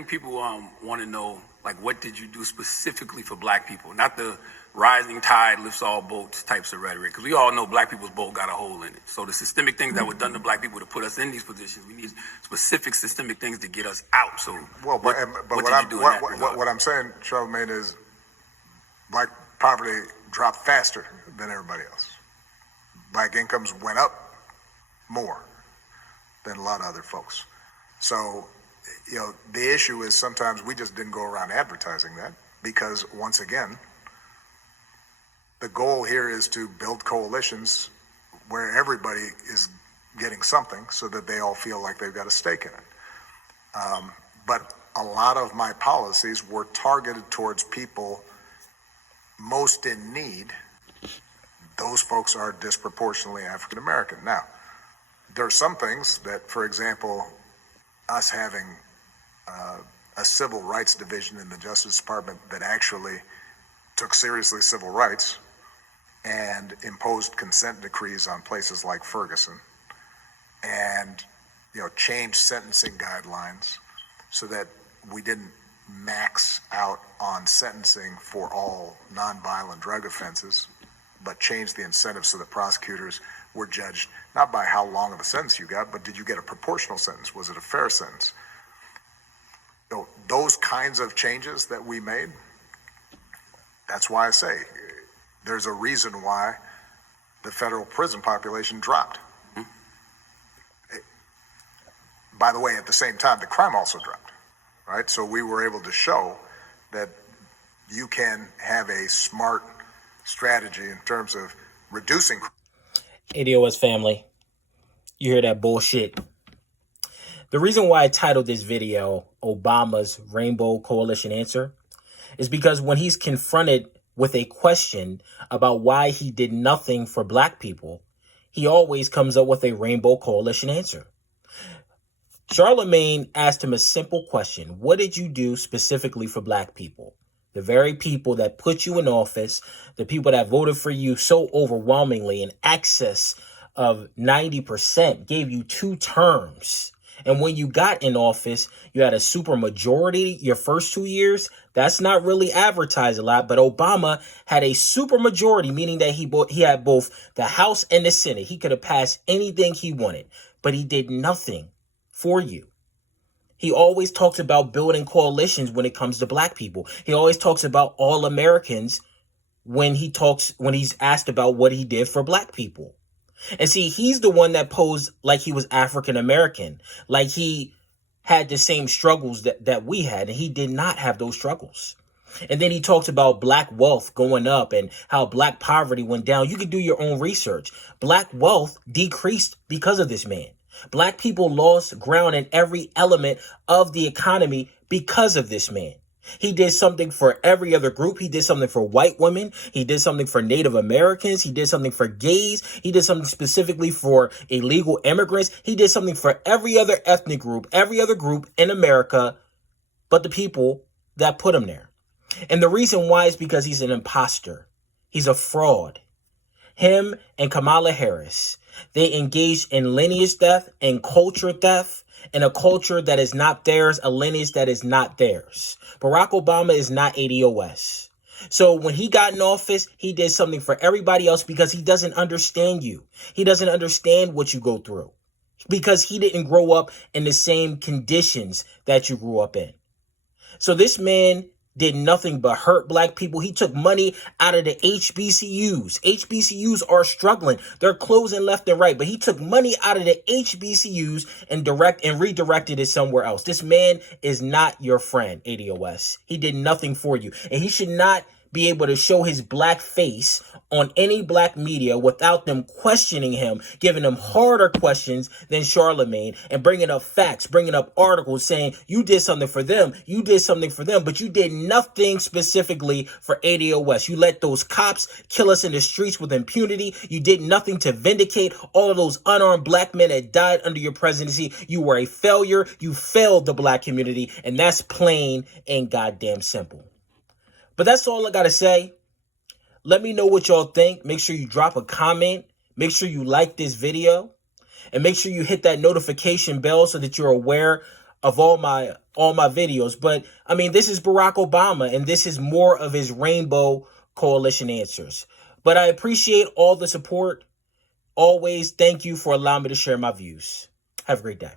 think people want to know, like, what did you do specifically for black people? Not the rising tide lifts all boats types of rhetoric, because we all know black people's boat got a hole in it. So the systemic things that were done to black people to put us in these positions, we need specific systemic things to get us out. So what I'm saying, Charlamagne, is black poverty dropped faster than everybody else. Black incomes went up more than a lot of other folks. So, the issue is sometimes we just didn't go around advertising that, because once again, the goal here is to build coalitions where everybody is getting something so that they all feel like they've got a stake in it. But a lot of my policies were targeted towards people most in need. Those folks are disproportionately African American. Now, there are some things that, for example, us having a civil rights division in the Justice Department that actually took seriously civil rights and imposed consent decrees on places like Ferguson, and changed sentencing guidelines so that we didn't max out on sentencing for all nonviolent drug offenses, but changed the incentives so that prosecutors were judged not by how long of a sentence you got, but did you get a proportional sentence? Was it a fair sentence? Those kinds of changes that we made, that's why I say there's a reason why the federal prison population dropped. By the way, at the same time, the crime also dropped, right? So we were able to show that you can have a smart strategy in terms of reducing crime. ADOS family, you hear that bullshit? The reason why I titled this video Obama's Rainbow Coalition Answer is because when he's confronted with a question about why he did nothing for black people, he always comes up with a Rainbow Coalition answer. Charlamagne asked him a simple question. What did you do specifically for black people? The very people that put you in office, the people that voted for you so overwhelmingly in excess of 90%, gave you 2 terms. And when you got in office, you had a super majority your first 2 years. That's not really advertised a lot, but Obama had a super majority, meaning that he had both the House and the Senate. He could have passed anything he wanted, but he did nothing for you. He always talks about building coalitions when it comes to black people. He always talks about all Americans when he's asked about what he did for black people. And see, he's the one that posed like he was African American, like he had the same struggles that we had, and he did not have those struggles. And then he talks about black wealth going up and how black poverty went down. You can do your own research. Black wealth decreased because of this man. Black people lost ground in every element of the economy because of this man. He did something for every other group. He did something for white women. He did something for Native Americans. He did something for gays. He did something specifically for illegal immigrants. He did something for every other ethnic group, every other group in America, but the people that put him there. And the reason why is because he's an imposter. He's a fraud. Him and Kamala Harris, they engaged in lineage theft and culture theft, in a culture that is not theirs, a lineage that is not theirs. Barack Obama is not ADOS. So when he got in office, he did something for everybody else because he doesn't understand you. He doesn't understand what you go through because he didn't grow up in the same conditions that you grew up in. So this man did nothing but hurt black people. He took money out of the HBCUs. HBCUs are struggling. They're closing left and right, but he took money out of the HBCUs and redirected it somewhere else. This man is not your friend, ADOS. He did nothing for you, and he should not be able to show his black face on any black media without them questioning him, giving him harder questions than Charlamagne, and bringing up facts, bringing up articles saying you did something for them, but you did nothing specifically for ADOS. You let those cops kill us in the streets with impunity. You did nothing to vindicate all of those unarmed black men that died under your presidency. You were a failure. You failed the black community, and that's plain and goddamn simple. But that's all I got to say. Let me know what y'all think. Make sure you drop a comment. Make sure you like this video. And make sure you hit that notification bell so that you're aware of all my videos. But I mean, this is Barack Obama, and this is more of his Rainbow Coalition answers. But I appreciate all the support. Always, thank you for allowing me to share my views. Have a great day.